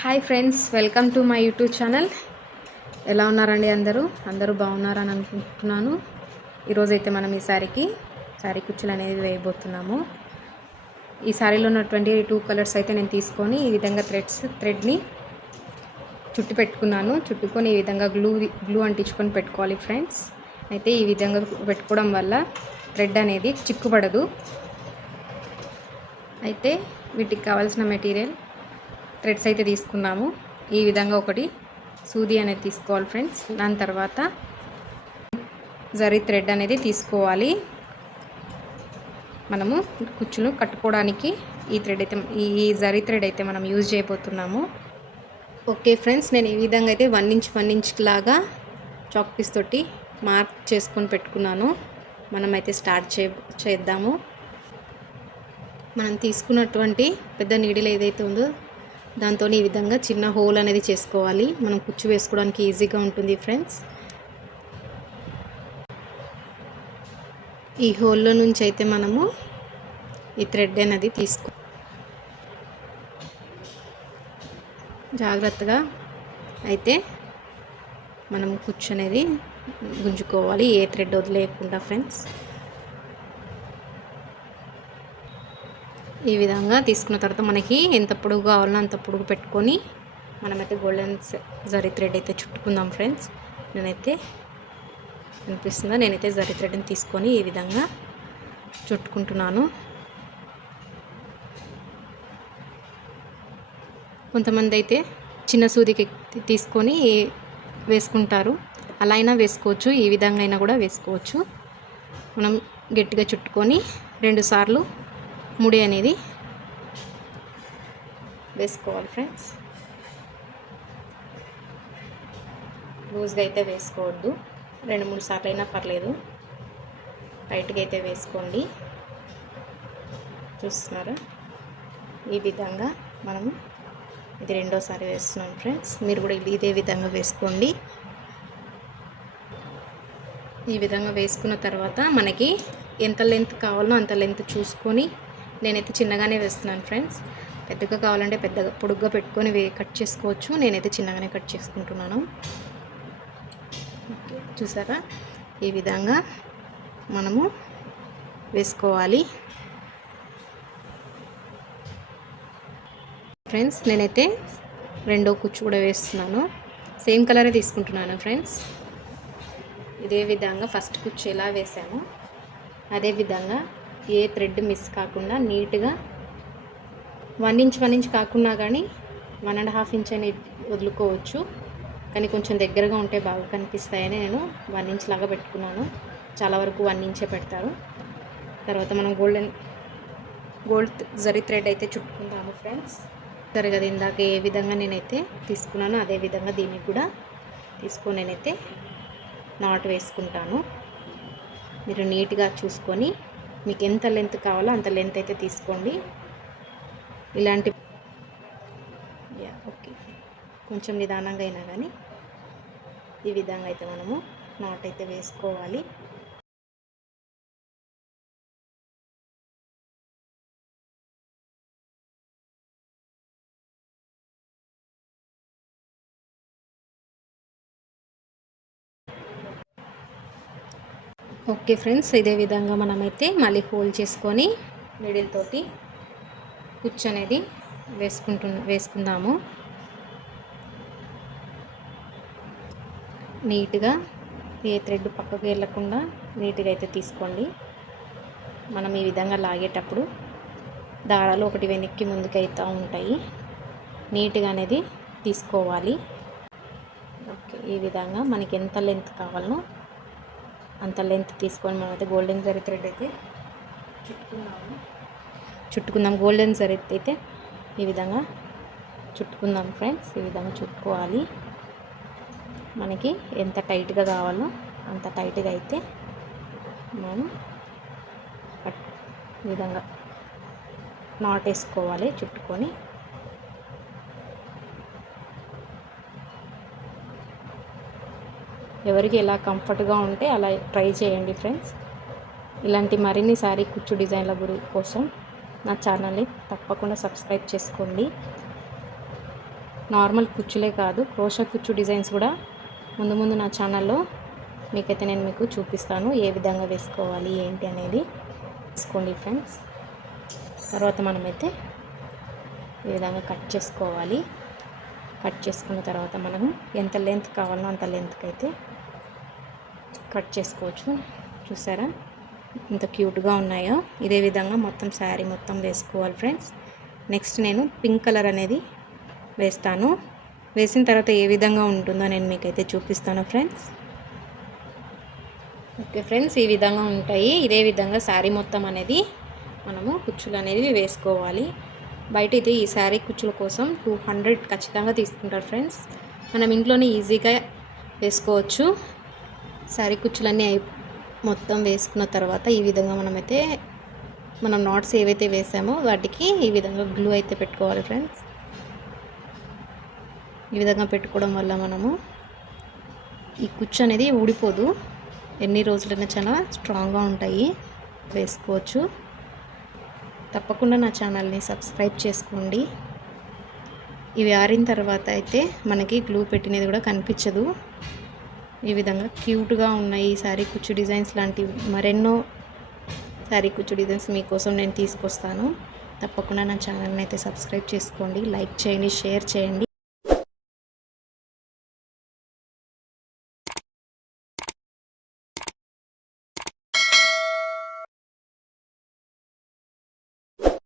Hi friends, welcome to my YouTube channel. ఎలా ఉన్నారండి? అందరూ బాగున్నారని అనుకుంటున్నాను. ఈరోజైతే మనం ఈ శారీ కుచ్చులు అనేది వేయబోతున్నాము. ఈ శారీలో ఉన్నటువంటి 2 కలర్స్ అయితే నేను తీసుకొని ఈ విధంగా థ్రెడ్ని చుట్టుకొని ఈ విధంగా గ్లూ అంటించుకొని పెట్టుకోవాలి ఫ్రెండ్స్. అయితే ఈ విధంగా పెట్టుకోవడం వల్ల థ్రెడ్ అనేది చిక్కుపడదు. అయితే వీటికి కావాల్సిన మెటీరియల్ థ్రెడ్స్ అయితే తీసుకున్నాము. ఈ విధంగా ఒకటి సూది అనేది తీసుకోవాలి ఫ్రెండ్స్. దాని తర్వాత జరీ థ్రెడ్ అనేది తీసుకోవాలి. మనము కుచ్చులు కట్టుకోవడానికి ఈ జరీ థ్రెడ్ అయితే మనం యూజ్ చేయబోతున్నాము. ఓకే ఫ్రెండ్స్, నేను ఈ విధంగా అయితే 1 ఇంచ్ లాగా చాక్ పీస్ తోటి మార్క్ చేసుకొని పెట్టుకున్నాను. మనమైతే స్టార్ట్ చేద్దాము. మనం తీసుకున్నటువంటి పెద్ద నీడిల్ ఏదైతే ఉందో దాంతో ఈ విధంగా చిన్న హోల్ అనేది చేసుకోవాలి. మనం కుచ్చు వేసుకోవడానికి ఈజీగా ఉంటుంది ఫ్రెండ్స్. ఈ హోల్లో నుంచి అయితే మనము ఈ థ్రెడ్ అనేది జాగ్రత్తగా అయితే మనం కుచ్చు అనేది గుంజుకోవాలి, ఏ థ్రెడ్ వదిలేయకుండా ఫ్రెండ్స్. ఈ విధంగా తీసుకున్న తర్వాత మనకి ఎంత పొడుగు కావాలో అంత పొడుగు పెట్టుకొని మనమైతే గోల్డెన్ జరీ థ్రెడ్ అయితే చుట్టుకుందాం ఫ్రెండ్స్. నేనైతే జరీ థ్రెడ్ని తీసుకొని ఈ విధంగా చుట్టుకుంటున్నాను. కొంతమంది అయితే చిన్న సూదికి తీసుకొని వేసుకుంటారు. అలా అయినా వేసుకోవచ్చు, ఈ విధంగా అయినా కూడా వేసుకోవచ్చు. మనం గట్టిగా చుట్టుకొని 2 సార్లు ముడి అనేది వేసుకోవాలి ఫ్రెండ్స్. లూజ్గా అయితే వేసుకోవద్దు, 2-3 సార్లు అయినా పర్లేదు. టైట్గా అయితే వేసుకోండి. చూస్తున్నారా? ఈ విధంగా మనము ఇది 2వ సారి వేస్తున్నాం ఫ్రెండ్స్. మీరు కూడా ఇదే విధంగా వేసుకోండి. ఈ విధంగా వేసుకున్న తర్వాత మనకి ఎంత లెంత్ కావాలో అంత లెంత్ చూసుకొని నేనైతే చిన్నగానే వేస్తున్నాను ఫ్రెండ్స్. పెద్దగా కావాలంటే పెద్దగా పొడుగ్గా పెట్టుకొని కట్ చేసుకోవచ్చు. నేనైతే చిన్నగానే కట్ చేసుకుంటున్నాను. ఓకే, చూసారా? ఈ విధంగా మనము వేసుకోవాలి ఫ్రెండ్స్. నేనైతే 2వ కుచ్చు కూడా వేస్తున్నాను. సేమ్ కలరే తీసుకుంటున్నాను ఫ్రెండ్స్. ఇదే విధంగా ఫస్ట్ కుచ్చు ఎలా వేసామో అదే విధంగా ఏ థ్రెడ్ మిస్ కాకుండా నీట్గా 1 ఇంచ్ కాకుండా కానీ 1.5 ఇంచ్ అని వదులుకోవచ్చు. కానీ కొంచెం దగ్గరగా ఉంటే బాగా కనిపిస్తాయని నేను 1 ఇంచ్ లాగా పెట్టుకున్నాను. చాలా వరకు 1 ఇంచే పెడతారు. తర్వాత మనం గోల్డ్ జరీ థ్రెడ్ అయితే చుట్టుకుందాము ఫ్రెండ్స్. సరే కదా, ఇందాక ఏ విధంగా నేనైతే తీసుకున్నానో అదే విధంగా దీనికి కూడా తీసుకొని నేనైతే నాట్ వేసుకుంటాను. మీరు నీట్గా చూసుకొని మీకు ఎంత లెంత్ కావాలో అంత లెంత్ అయితే తీసుకోండి. ఓకే, కొంచెం నిదానంగా అయినా కానీ ఈ విధంగా అయితే మనము నాట్ అయితే వేసుకోవాలి. ఓకే ఫ్రెండ్స్, ఇదే విధంగా మనమైతే మళ్ళీ హోల్ చేసుకొని నీడిల్ తోటి కుచ్చు అనేది వేసుకుందాము. నీట్గా ఏ థ్రెడ్ పక్కకు వెళ్ళకుండా నీట్గా అయితే తీసుకోండి. మనం ఈ విధంగా లాగేటప్పుడు దారాలు ఒకటి వెనక్కి ముందుకు అవుతూ ఉంటాయి. నీట్గా అనేది తీసుకోవాలి. ఓకే, ఈ విధంగా మనకి ఎంత లెంత్ కావాలో అంత లెంత్ తీసుకొని మనమైతే గోల్డెన్ జరీ థ్రెడ్ అయితే చుట్టుకుందాం. గోల్డెన్ జరీ అయితే ఈ విధంగా చుట్టుకుందాం ఫ్రెండ్స్. ఈ విధంగా చుట్టుకోవాలి. మనకి ఎంత టైట్గా కావాలో అంత టైట్గా అయితే మనం ఈ విధంగా నాట్ వేసుకోవాలి చుట్టుకొని. ఎవరికి ఎలా కంఫర్ట్గా ఉంటే అలా ట్రై చేయండి ఫ్రెండ్స్. ఇలాంటి మరిన్ని శారీ కుచ్చు డిజైన్ల కోసం నా ఛానల్ని తప్పకుండా సబ్స్క్రైబ్ చేసుకోండి. నార్మల్ కుచ్చులే కాదు, క్రోషా కుచ్చు డిజైన్స్ కూడా ముందు ముందు నా ఛానల్లో మీకైతే నేను మీకు చూపిస్తాను ఏ విధంగా వేసుకోవాలి ఏంటి అనేది. వేసుకోండి ఫ్రెండ్స్. తర్వాత మనమైతే ఈ విధంగా కట్ చేసుకోవాలి. కట్ చేసుకున్న తర్వాత మనం ఎంత లెంత్ కావాలో అంత లెంత్కి అయితే కట్ చేసుకోవచ్చు. చూసారా ఎంత క్యూట్గా ఉన్నాయో. ఇదే విధంగా మొత్తం శారీ మొత్తం వేసుకోవాలి ఫ్రెండ్స్. నెక్స్ట్ నేను పింక్ కలర్ అనేది వేస్తాను. వేసిన తర్వాత ఏ విధంగా ఉంటుందో నేను మీకైతే చూపిస్తాను ఫ్రెండ్స్. ఓకే ఫ్రెండ్స్, ఈ విధంగా ఉంటాయి. ఇదే విధంగా శారీ మొత్తం అనేది మనము కుచ్చులు అనేవి వేసుకోవాలి. బయట అయితే ఈ శారీ కుచ్చుల కోసం 200 ఖచ్చితంగా తీసుకుంటారు ఫ్రెండ్స్. మనం ఇంట్లోనే ఈజీగా వేసుకోవచ్చు. శారీ కుచ్చులన్నీ మొత్తం వేసుకున్న తర్వాత ఈ విధంగా మనం నాట్స్ ఏవైతే వేసామో వాటికి ఈ విధంగా గ్లూ అయితే పెట్టుకోవాలి ఫ్రెండ్స్. ఈ విధంగా పెట్టుకోవడం వల్ల మనము ఈ కుచ్చు అనేది ఊడిపోదు. ఎన్ని రోజులైనా చాలా స్ట్రాంగ్గా ఉంటాయి. వేసుకోవచ్చు. తప్పకుండా నా ఛానల్ని సబ్స్క్రైబ్ చేసుకోండి. ఇవి ఆరిన తర్వాత అయితే మనకి గ్లూ పెట్టినది కూడా కనిపించదు. ఈ విధంగా క్యూట్గా ఉన్నాయి శారీ కుచ్చు డిజైన్స్ లాంటివి మరెన్నో శారీ కుచ్చు డిజైన్స్ మీకోసం నేను తీసుకొస్తాను. తప్పకుండా నా ఛానల్ని అయితే సబ్స్క్రైబ్ చేసుకోండి, లైక్ చేయండి, షేర్ చేయండి.